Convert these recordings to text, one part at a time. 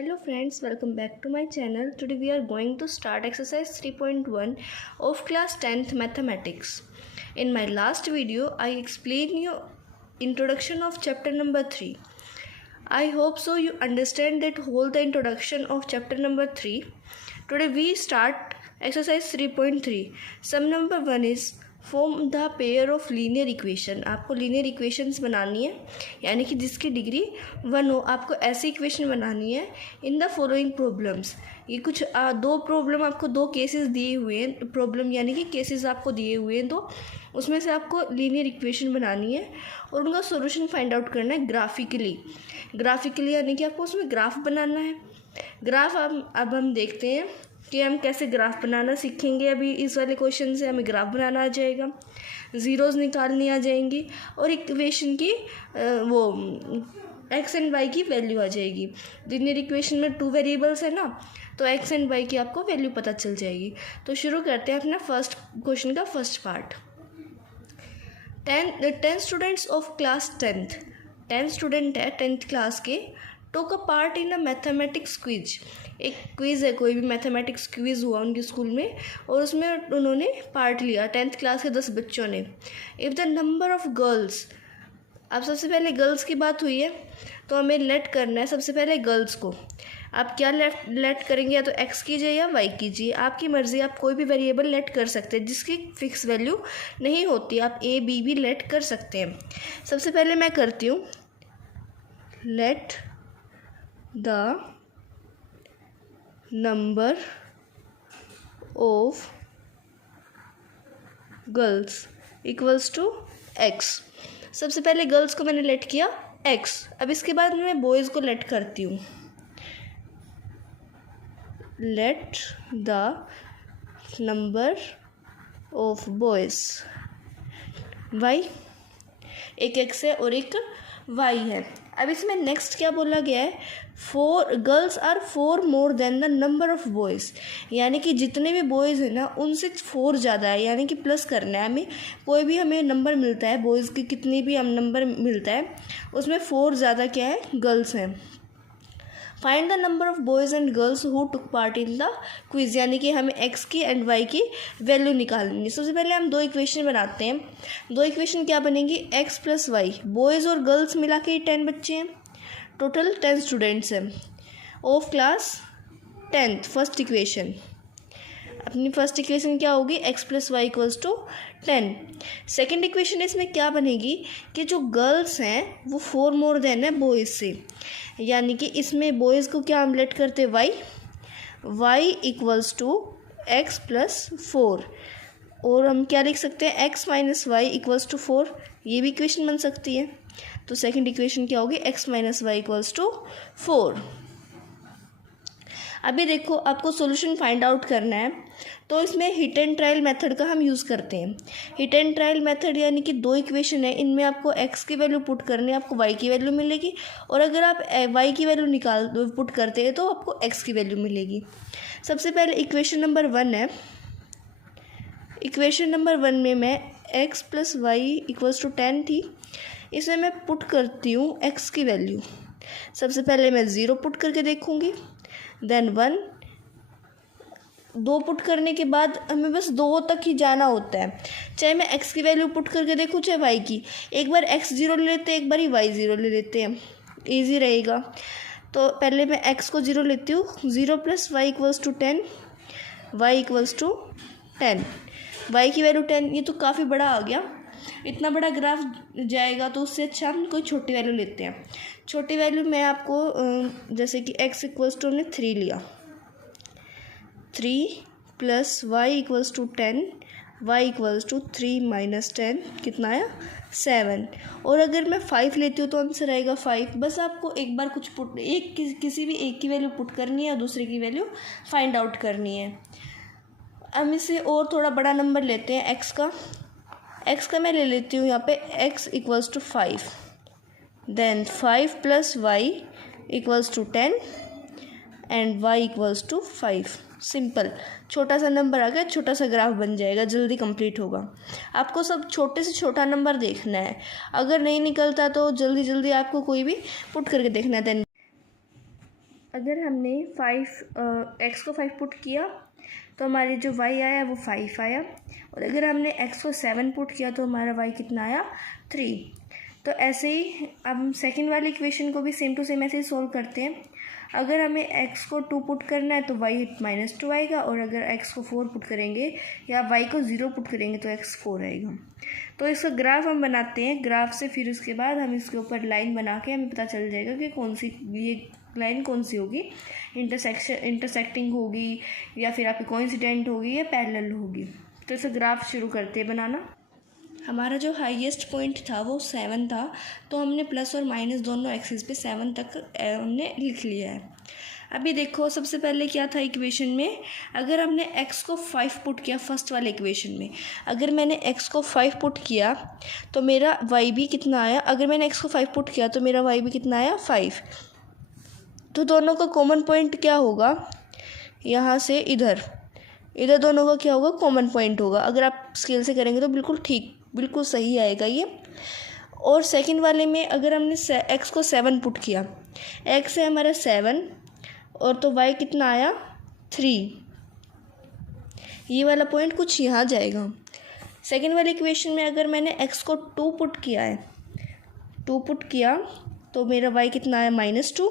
Hello friends, welcome back to my channel. Today we are going to start exercise 3.1 of class 10th mathematics. In my last video, I explained you introduction of chapter number 3. I hope so you understand that whole the introduction of chapter number 3. Today we start exercise 3.3. Sum number 1 is form the pair of linear equation. आपको linear equations बनानी है, यानी कि जिसकी degree 1 हो। आपको ऐसी equation बनानी है इन द फॉलोइंग प्रॉब्लम्स। ये कुछ दो प्रॉब्लम आपको दो केसेस दिए हुए हैं, प्रॉब्लम यानी कि केसेस आपको दिए हुए हैं, तो उसमें से आपको लीनियर इक्वेशन बनानी है और उनका सॉल्यूशन फाइंड आउट करना है ग्राफिकली यानी कि आपको उसमें ग्राफ बनाना है। ग्राफ अब हम देखते हैं कि हम कैसे ग्राफ बनाना सीखेंगे। अभी इस वाले क्वेश्चन से हमें ग्राफ बनाना आ जाएगा, ज़ीरोज़ निकालनी आ जाएंगी और इक्वेशन की वो एक्स एंड वाई की वैल्यू आ जाएगी। लीनियर इक्वेशन में 2 वेरिएबल्स है ना, तो एक्स एंड वाई की आपको वैल्यू पता चल जाएगी। तो शुरू करते हैं अपना फर्स्ट क्वेश्चन का first part. 10 students of class 10 student है 10th क्लास के, took a part in a mathematics quiz. एक क्विज़ है, कोई भी मैथमेटिक्स क्विज़ हुआ उनके स्कूल में और उसमें उन्होंने पार्ट लिया 10th क्लास के 10 बच्चों ने। If the number of girls, अब सबसे पहले गर्ल्स की बात हुई है तो हमें लेट करना है सबसे पहले गर्ल्स को। आप क्या लेट करेंगे, या तो एक्स कीजिए या वाई कीजिए, आपकी मर्ज़ी। आप कोई भी वेरिएबल लेट कर सकते हैं जिसकी फिक्स वैल्यू नहीं होती, आप ए बी भी लेट कर सकते हैं। सबसे पहले मैं करती हूँ let the number of girls equals to X. सबसे पहले गर्ल्स को मैंने लेट किया एक्स। अब इसके बाद मैं बॉयज़ को लेट करती हूँ। Let the number of boys Y, एक एक्स है और एक वाई है। अब इसमें नेक्स्ट क्या बोला गया है, 4 girls are 4 more than the number of boys, यानी कि जितने भी बॉयज़ हैं ना उनसे 4 ज़्यादा है, यानी कि प्लस करना है हमें। कोई भी हमें नंबर मिलता है, बॉयज़ की कितनी भी हम नंबर मिलता है उसमें 4 ज़्यादा क्या है, गर्ल्स हैं। Find the number of boys and girls who took part in the quiz, यानी कि हमें एक्स की एंड वाई की वैल्यू निकालनी है। सबसे पहले हम 2 इक्वेशन बनाते हैं। 2 इक्वेशन क्या बनेंगी, एक्स प्लस वाई। बॉयज़ और गर्ल्स मिला के 10 बच्चे हैं, टोटल 10 स्टूडेंट्स हैं of class 10th। First equation, अपनी फर्स्ट इक्वेशन क्या होगी, X plus Y equals to 10। Second equation इसमें क्या बनेगी कि जो गर्ल्स हैं वो 4 मोर देन है बॉयज़ से, यानी कि इसमें बॉयज़ को क्या हम लेट करते हैं, y equals to x plus 4। और हम क्या लिख सकते हैं, x minus y equals to 4, ये भी इक्वेशन बन सकती है। तो सेकंड इक्वेशन क्या होगी, x minus y equals to 4। अभी देखो आपको सॉल्यूशन फाइंड आउट करना है, तो इसमें हिट एंड ट्रायल मेथड का हम यूज़ करते हैं। हिट एंड ट्रायल मेथड यानी कि 2 इक्वेशन है, इनमें आपको एक्स की वैल्यू पुट करनी है, आपको वाई की वैल्यू मिलेगी, और अगर आप वाई की वैल्यू पुट करते हैं तो आपको एक्स की वैल्यू मिलेगी। सबसे पहले इक्वेशन नंबर 1 है। इक्वेशन नंबर 1 में मैं x plus Y equals to 10 थी, इसमें मैं पुट करती हूँ एक्स की वैल्यू। सबसे पहले मैं 0 पुट करके देखूँगी, देन 1। 2 पुट करने के बाद हमें बस 2 तक ही जाना होता है, चाहे मैं x की वैल्यू पुट करके देखूँ चाहे y की। एक बार x 0 ले लेते हैं, एक बार ही y 0 ले लेते हैं, ईजी रहेगा। तो पहले मैं x को 0 लेती हूँ, 0 plus Y equals to 10, y equals to 10। y की वैल्यू 10, ये तो काफ़ी बड़ा आ गया, इतना बड़ा ग्राफ जाएगा, तो उससे अच्छा हम कोई छोटी वैल्यू लेते हैं। छोटी वैल्यू मैं आपको जैसे कि x इक्वल्स टू हमने 3 लिया, 3 plus Y equals to 10, y equals to 3 minus 10 कितना आया, 7। और अगर मैं 5 लेती हूँ तो आंसर आएगा 5। बस आपको एक बार कुछ पुट किसी भी एक की वैल्यू पुट करनी है और दूसरे की वैल्यू फाइंड आउट करनी है। हम इसे और थोड़ा बड़ा नंबर लेते हैं, एक्स का मैं ले लेती हूँ यहाँ पे x equals to 5, then 5 plus Y equals to 10 and y equals to 5। Simple, छोटा सा नंबर आ गया, छोटा सा ग्राफ बन जाएगा, जल्दी कंप्लीट होगा। आपको सब छोटे से छोटा नंबर देखना है, अगर नहीं निकलता तो जल्दी आपको कोई भी पुट करके देखना है। देन अगर हमने 5 x को 5 पुट किया तो हमारी जो y आया वो 5 आया, और अगर हमने x को 7 पुट किया तो हमारा y कितना आया 3। तो ऐसे ही अब हम सेकेंड वाली इक्वेशन को भी सेम टू सेम ऐसे ही सोल्व करते हैं। अगर हमें x को 2 पुट करना है तो y -2 आएगा, और अगर x को 4 पुट करेंगे या y को 0 पुट करेंगे तो x 4 आएगा। तो इसका ग्राफ हम बनाते हैं, ग्राफ से फिर उसके बाद हम इसके ऊपर लाइन बना के हमें पता चल जाएगा कि कौन सी ये लाइन कौन सी होगी, इंटरसेक्टिंग होगी या फिर आपकी कोइंसिडेंट होगी या पैरेलल होगी। तो इसका ग्राफ शुरू करते हैं बनाना। हमारा जो हाईएस्ट पॉइंट था वो 7 था, तो हमने प्लस और माइनस दोनों एक्सिस पे 7 तक हमने लिख लिया है। अभी देखो सबसे पहले क्या था इक्वेशन में, अगर हमने x को 5 पुट किया फर्स्ट वाले इक्वेशन में, अगर मैंने x को 5 पुट किया तो मेरा y भी कितना आया, अगर मैंने x को 5 पुट किया तो मेरा y भी कितना आया 5। तो दोनों का कॉमन पॉइंट क्या होगा, यहाँ से इधर दोनों का क्या होगा, कॉमन पॉइंट होगा। अगर आप स्केल से करेंगे तो बिल्कुल सही आएगा ये। और सेकंड वाले में अगर हमने x को 7 पुट किया, x है हमारा 7 और तो y कितना आया 3, ये वाला पॉइंट कुछ यहाँ जाएगा। सेकंड वाली इक्वेशन में अगर मैंने x को 2 पुट किया है, 2 पुट किया तो मेरा y कितना आया -2,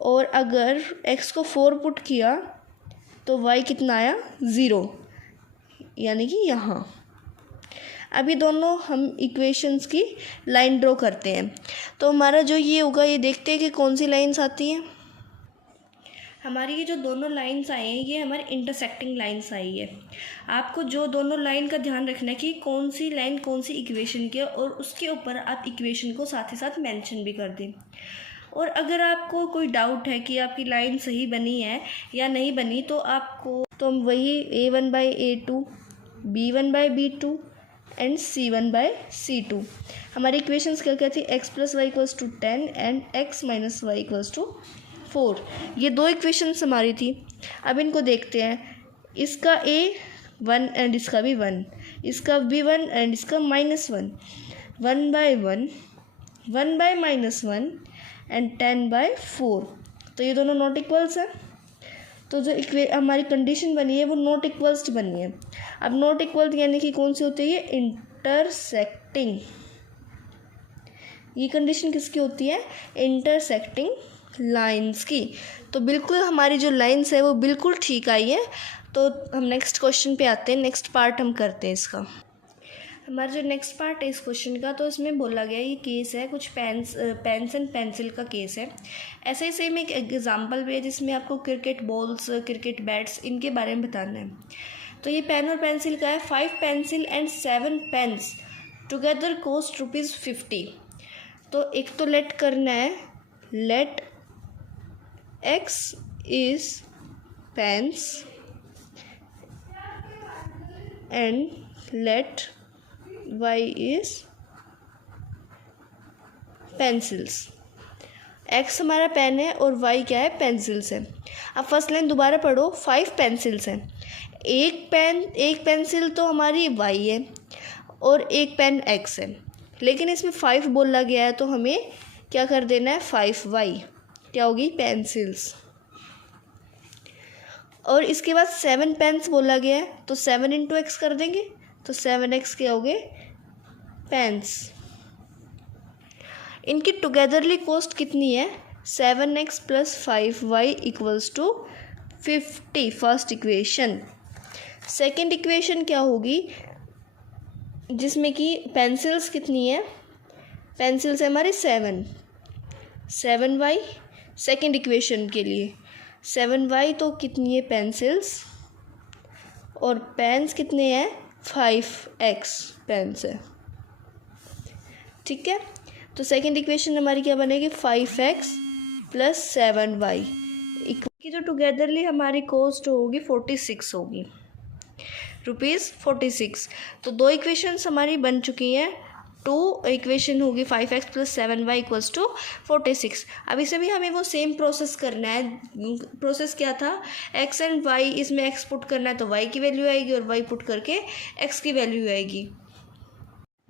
और अगर x को 4 पुट किया तो y कितना आया 0, यानी कि यहाँ। अभी दोनों हम इक्वेशंस की लाइन ड्रॉ करते हैं। तो हमारा जो ये होगा, ये देखते हैं कि कौन सी लाइंस आती हैं। हमारी ये जो दोनों लाइंस आई हैं ये हमारी इंटरसेक्टिंग लाइंस आई है। आपको जो दोनों लाइन का ध्यान रखना है कि कौन सी लाइन कौन सी इक्वेशन की है, और उसके ऊपर आप इक्वेशन को साथ ही साथ मेंशन भी कर दें। और अगर आपको कोई डाउट है कि आपकी लाइन सही बनी है या नहीं बनी, तो हम वही a1/a2, b1/b2 एंड c1/c2। हमारी इक्वेशंस क्या क्या थी, x + y = 10 and x - y = 4। ये दो इक्वेशंस हमारी थी। अब इनको देखते हैं, इसका a 1 एंड इसका भी 1, इसका भी 1 एंड इसका -1, 1/1, 1/-1 एंड 10/4। तो ये दोनों नॉट इक्वल्स हैं। तो जो हमारी कंडीशन बनी है वो नॉट इक्वल्स बनी है। अब नॉट इक्वल यानी कि कौन सी होती है, इंटरसेक्टिंग। ये कंडीशन किसकी होती है, इंटरसेक्टिंग लाइंस की। तो बिल्कुल हमारी जो लाइंस है वो बिल्कुल ठीक आई है। तो हम नेक्स्ट क्वेश्चन पे आते हैं, नेक्स्ट पार्ट हम करते हैं इसका। हमारा जो नेक्स्ट पार्ट है इस क्वेश्चन का, तो इसमें बोला गया ये केस है कुछ पेन्स एंड पेंसिल का केस है। ऐसे ही सेम एक एग्जांपल भी है जिसमें आपको क्रिकेट बॉल्स, क्रिकेट बैट्स, इनके बारे में बताना है। तो ये पेन और पेंसिल का है। 5 pencil and 7 pens together cost ₹50। तो एक तो लेट करना है, let x is pens and let y is pencils. x हमारा पेन है और y क्या है, पेंसिल्स है। अब फर्स्ट लाइन दोबारा पढ़ो, 5 पेंसिल्स हैं। एक पेंसिल तो हमारी y है और एक पेन x है, लेकिन इसमें 5 बोला गया है तो हमें क्या कर देना है, 5y क्या होगी, पेंसिल्स। और इसके बाद 7 पेन्स बोला गया है तो 7 × x कर देंगे तो 7x क्या हो गए, पेन्स। इनकी टुगेदरली कॉस्ट कितनी है, 7x + 5y = 50। First equation. Second equation क्या होगी, जिसमें कि पेंसिल्स कितनी है, पेंसिल्स है हमारे 7y। सेकंड इक्वेशन के लिए 7y तो कितनी है पेंसिल्स, और पेन्स कितने हैं, 5x पेन्स है। ठीक है, तो सेकंड इक्वेशन हमारी क्या बनेगी, 5x + 7y की जो टुगेदरली हमारी कॉस्ट होगी 46 होगी, ₹46। तो दो इक्वेशंस हमारी बन चुकी हैं। 2 इक्वेशन होगी 5x + 7y = 46। अब इसे भी हमें वो सेम प्रोसेस करना है। प्रोसेस क्या था, x एंड y, इसमें x पुट करना है तो y की वैल्यू आएगी और y पुट करके x की वैल्यू आएगी।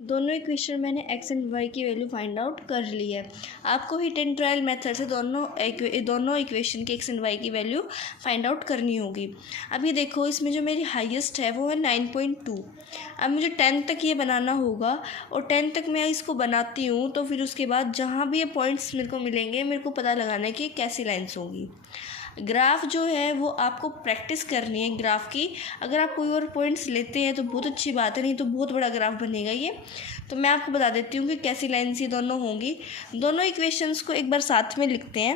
दोनों इक्वेशन मैंने एक्स एंड वाई की वैल्यू फाइंड आउट कर ली है। आपको हिट एंड ट्रायल मेथड से दोनों इक्वेशन की एक्स एंड वाई की वैल्यू फाइंड आउट करनी होगी। अभी देखो इसमें जो मेरी हाईएस्ट है वो है 9.2। अब मुझे 10 तक ये बनाना होगा और 10 तक मैं इसको बनाती हूँ तो फिर उसके बाद जहाँ भी ये पॉइंट्स मेरे को मिलेंगे मेरे को पता लगाना है कि कैसी लाइन्स होगी। ग्राफ जो है वो आपको प्रैक्टिस करनी है ग्राफ की। अगर आप कोई और पॉइंट्स लेते हैं तो बहुत अच्छी बात है, नहीं तो बहुत बड़ा ग्राफ बनेगा ये। तो मैं आपको बता देती हूँ कि कैसी लाइन्स ये दोनों होंगी। दोनों इक्वेशंस को एक बार साथ में लिखते हैं।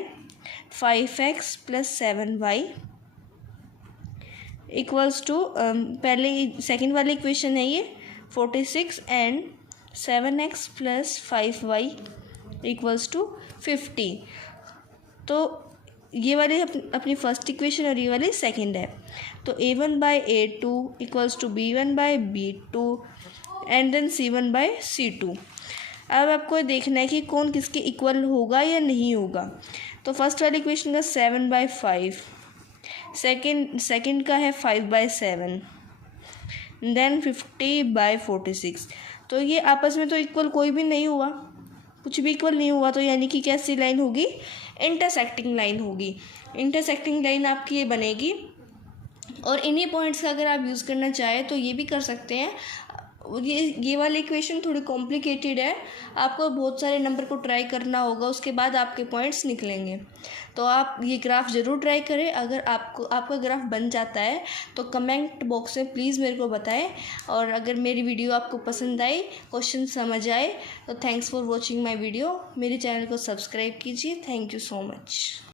5x + 7y इक्वल्स टू पहले सेकेंड वाली इक्वेशन है ये 46 and 7x + 5y equals to 50। तो ये वाली अपनी फर्स्ट इक्वेशन और ये वाली सेकंड है। तो a1/a2 equals to b1/b2 and then c1/c2। अब आपको देखना है कि कौन किसके इक्वल होगा या नहीं होगा। तो फर्स्ट वाली इक्वेशन का 7/5, सेकंड का है 5/7, देन 50/46। तो ये आपस में तो इक्वल कोई भी नहीं हुआ, कुछ भी इक्वल नहीं हुआ। तो यानी कि कैसी लाइन होगी, इंटरसेक्टिंग लाइन होगी। इंटरसेक्टिंग लाइन आपकी ये बनेगी। और इन्हीं पॉइंट्स का अगर आप यूज़ करना चाहें तो ये भी कर सकते हैं। ये वाली इक्वेशन थोड़ी कॉम्प्लिकेटेड है, आपको बहुत सारे नंबर को ट्राई करना होगा, उसके बाद आपके पॉइंट्स निकलेंगे। तो आप ये ग्राफ ज़रूर ट्राई करें। अगर आपका ग्राफ बन जाता है तो कमेंट बॉक्स में प्लीज़ मेरे को बताएं। और अगर मेरी वीडियो आपको पसंद आई, क्वेश्चन समझ आए, तो thanks for watching my video. मेरे चैनल को सब्सक्राइब कीजिए। Thank you so much.